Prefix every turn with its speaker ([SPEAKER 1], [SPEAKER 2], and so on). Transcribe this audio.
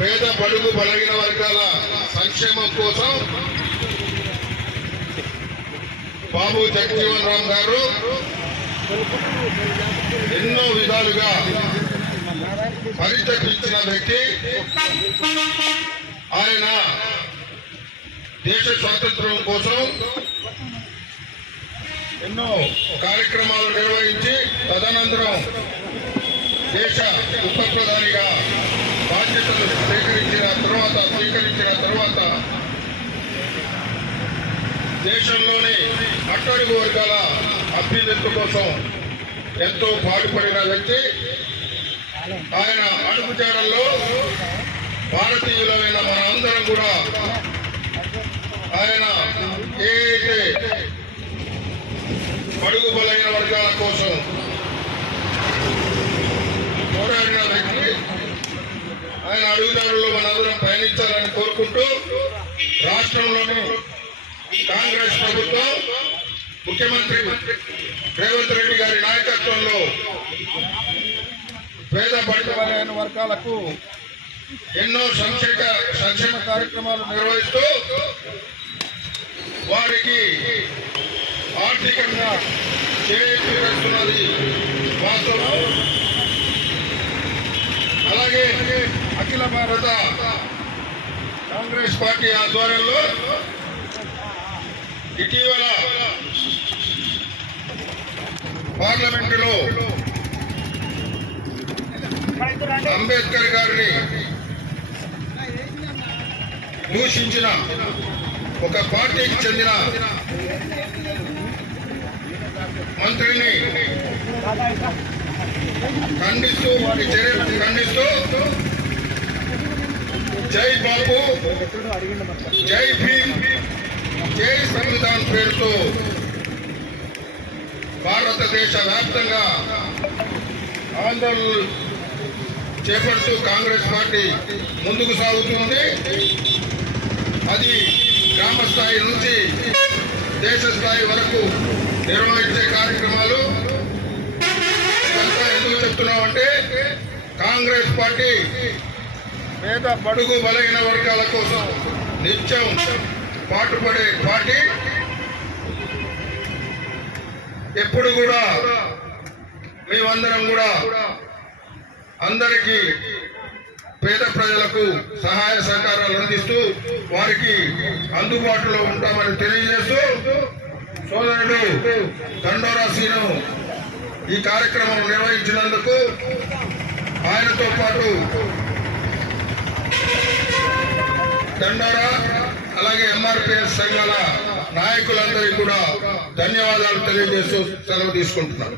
[SPEAKER 1] పేద బడుగు బలగిన వర్గాల సంక్షేమం కోసం బాబు జగజీవన్ రామ్ గారు ఎన్నో విధాలుగా పరితపించిన వ్యక్తి. ఆయన దేశ స్వాతంత్రం కోసం ఎన్నో కార్యక్రమాలు నిర్వహించి తదనంతరం దేశ ఉప ప్రధానిగా బాధ్యతలు స్వీకరించిన తర్వాత స్వీకరించిన తర్వాత దేశంలోని అట్టడుగు వర్గాల అభ్యున్నతి కోసం ఎంతో పాటుపడిన వ్యక్తి ఆయన అడుగుజాడల్లో భారతీయులమైన మన అందరం కూడా ఆయన ఏ అయితే అడుగు బలైన వర్గాల కోసం పోరాడిన వ్యక్తి ఆయన అడుగుదారుల్లో మనందరం పయనించాలని కోరుకుంటూ రాష్ట్రంలోని కాంగ్రెస్ ప్రభుత్వం ముఖ్యమంత్రి రేవంత్ రెడ్డి గారి నాయకత్వంలో పేద బడుగు వర్గాలకు ఎన్నో సంక్షేమ సంక్షేమ కార్యక్రమాలు నిర్వహిస్తూ వారికి ఆర్థికంగా చేస్తున్నది వాస్తవం అలాగే అఖిల కాంగ్రెస్ పార్టీ ఆధ్వర్యంలో ఇటీవల పార్లమెంటులో అంబేద్కర్ గారిని దూషించిన ఒక పార్టీకి చెందిన మంత్రిని ఖండిస్తూ వారి చర్యలను ఖండిస్తూ జై బాబు జై భీమ్ జై సంవిధాన్ పేరుతో భారతదేశ వ్యాప్తంగా ఆందోళనలు చేపడుతూ కాంగ్రెస్ పార్టీ ముందుకు సాగుతుంది. అది గ్రామ స్థాయి నుంచి దేశ స్థాయి వరకు నిర్వహించే కార్యక్రమాలు. ఇదంతా ఎందుకు చెప్తున్నామంటే కాంగ్రెస్ పార్టీ పేద బడుగు బలహీన వర్గాల కోసం నిత్యం పాటుపడే పార్టీ. ఎప్పుడు కూడా మేమందరం కూడా అందరికీ పేద ప్రజలకు సహాయ సహకారాలు అందిస్తూ వారికి అందుబాటులో ఉంటామని తెలియజేస్తూ సోదరుడు దండోరా సీను ఈ కార్యక్రమం నిర్వహించినందుకు ఆయనతో పాటు దండోరా అలాగే ఎంఆర్పిఎస్ సంఘాల నాయకులందరికీ కూడా ధన్యవాదాలు తెలియజేస్తూ సెలవు తీసుకుంటున్నాను.